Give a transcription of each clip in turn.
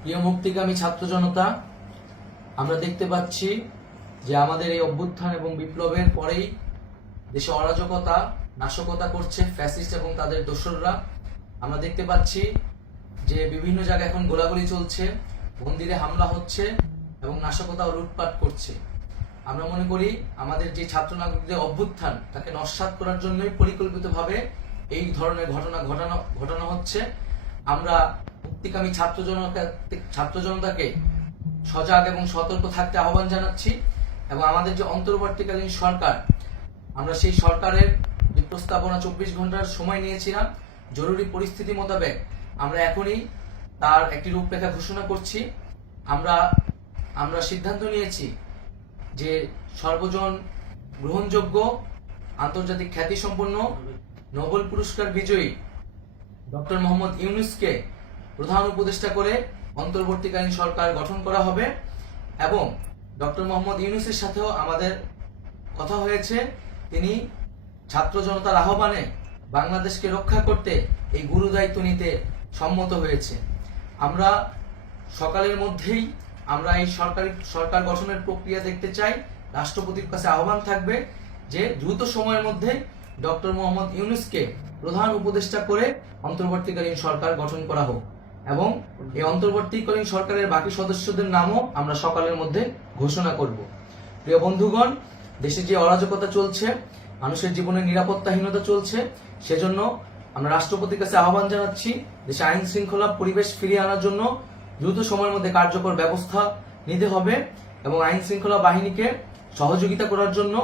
প্রিয় মুক্তিকামী ছাত্র জনতা, আমরা দেখতে পাচ্ছি যে আমাদের এই অভ্যুত্থান এবং বিপ্লবের পরেই দেশে অরাজকতা নাশকতা করছে ফ্যাসিস্ট এবং তাদের দোসররা। আমরা দেখতে পাচ্ছি যে বিভিন্ন জায়গায় এখন গোলাগুলি চলছে, মন্দিরে হামলা হচ্ছে এবং নাশকতা ও লুটপাট করছে। আমরা মনে করি আমাদের যে ছাত্র নাগরিকদের অভ্যুত্থান তাকে নস্যাৎ করার জন্যই পরিকল্পিতভাবে এই ধরনের ঘটনা হচ্ছে। আমরা মুক্তিকামী ছাত্র জনতাকে সজাগ এবং সতর্ক থাকতে আহ্বান জানাচ্ছি এবং আমাদের যে অন্তর্বর্তীকালীন সরকার, আমরা সেই সরকারের যে প্রস্তাবনা 24 ঘন্টার সময় নিয়েছিলাম, জরুরি পরিস্থিতি মোতাবেক আমরা এখনই তার একটি রূপরেখা ঘোষণা করছি। আমরা সিদ্ধান্ত নিয়েছি যে সর্বজন গ্রহণযোগ্য আন্তর্জাতিক খ্যাতিসম্পন্ন নোবেল পুরস্কার বিজয়ী ডক্টর মোহাম্মদ ইউনূসকে প্রধান উপদেষ্টা করে অন্তর্বর্তীকালীন সরকার গঠন করা হবে এবং ডক্টর মোহাম্মদ ইউনূসের সাথেও আমাদের কথা হয়েছে। তিনি ছাত্র জনতার আহ্বানে বাংলাদেশকে রক্ষা করতে এই গুরু দায়িত্ব নিতে সম্মত হয়েছে। আমরা সকালের মধ্যেই আমরা এই সরকার গঠনের প্রক্রিয়া দেখতে চাই। রাষ্ট্রপতির কাছে আহ্বান থাকবে যে দ্রুত সময়ের মধ্যে ডক্টর মোহাম্মদ ইউনূসকে প্রধান উপদেষ্টা করে অন্তর্বর্তীকালীন সরকার গঠন করা হোক এবং এই অন্তর্বর্তীকালীন সরকারের বাকি সদস্যদের নামও আমরা সকালের মধ্যে ঘোষণা করব। প্রিয় বন্ধুগণ, দেশে যে অরাজকতা চলছে, মানুষের জীবনে নিরাপত্তাহীনতা চলছে, সেজন্য আমরা রাষ্ট্রপতির কাছে আহ্বান জানাচ্ছি দেশে আইন শৃঙ্খলা পরিবেশ ফিরিয়ে আনার জন্য দ্রুত সময়ের মধ্যে কার্যকর ব্যবস্থা নিতে হবে এবং আইন শৃঙ্খলা বাহিনীকে সহযোগিতা করার জন্য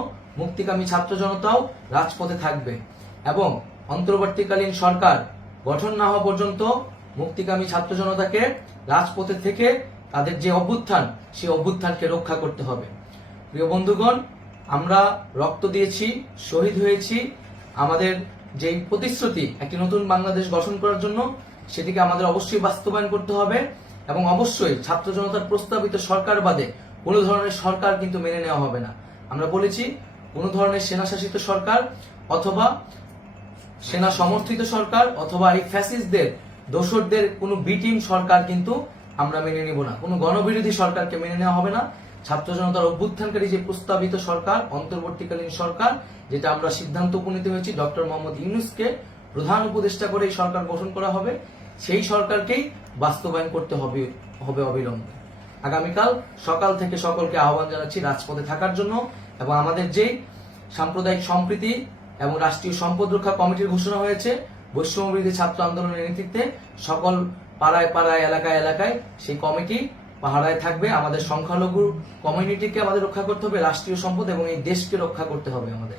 মুক্তিকামী ছাত্র জনতাও রাজপথে থাকবে এবং অন্তর্বর্তীকালীন সরকার গঠন না হওয়া পর্যন্ত মুক্তিকামী ছাত্র জনতাকে রাজপথে থেকে তাদের যে অভ্যুত্থান, সেই অভ্যুত্থানকে রক্ষা করতে হবে। প্রিয় বন্ধুগণ, আমরা রক্ত দিয়েছি, শহীদ হয়েছি। আমাদের যে প্রতিশ্রুতি একটি নতুন বাংলাদেশ গঠন করার জন্য, সেটিকে আমাদের অবশ্যই বাস্তবায়ন করতে হবে এবং অবশ্যই ছাত্র জনতার প্রস্তাবিত সরকার বাদে কোনো ধরনের সরকার কিন্তু মেনে নেওয়া হবে না। আমরা বলেছি কোনো ধরনের সেনাশাসিত সরকার অথবা সেনা সমর্থিত সরকার অথবা এই ফ্যাসিস্টদের দোসরদের কোনো বি টিম সরকার কিন্তু আমরা মেনে নিব না। কোনো গণবিরোধী সরকারকে মেনে নেওয়া হবে না। ছাত্র জনতার অভ্যুত্থানকারী যে প্রস্তাবিত সরকার, অন্তর্বর্তীকালীন সরকার, যেটা আমরা সিদ্ধান্ত উপনীত হয়েছি ডক্টর মোহাম্মদ ইউনূসকে প্রধান উপদেষ্টা করে এই সরকার গঠন করা হবে, সেই সরকারকেই বাস্তবায়ন করতে হবে অবিলম্বে। আগামীকাল সকাল থেকে সকলকে আহ্বান জানাচ্ছি রাজপথে থাকার জন্য এবং আমাদের যে সাম্প্রদায়িক সম্প্রীতি এবং রাষ্ট্রীয় সম্পদ রক্ষা কমিটির ঘোষণা হয়েছে বৈষম্যবিরোধী ছাত্র আন্দোলনের নেতৃত্বে, সকল পাড়ায় পাড়ায় এলাকায় এলাকায় সেই কমিটি পাহারায় থাকবে। আমাদের সংখ্যালঘু কমিউনিটিকে আমাদের রক্ষা করতে হবে, রাষ্ট্রীয় সম্পদ এবং এই দেশকে রক্ষা করতে হবে আমাদের।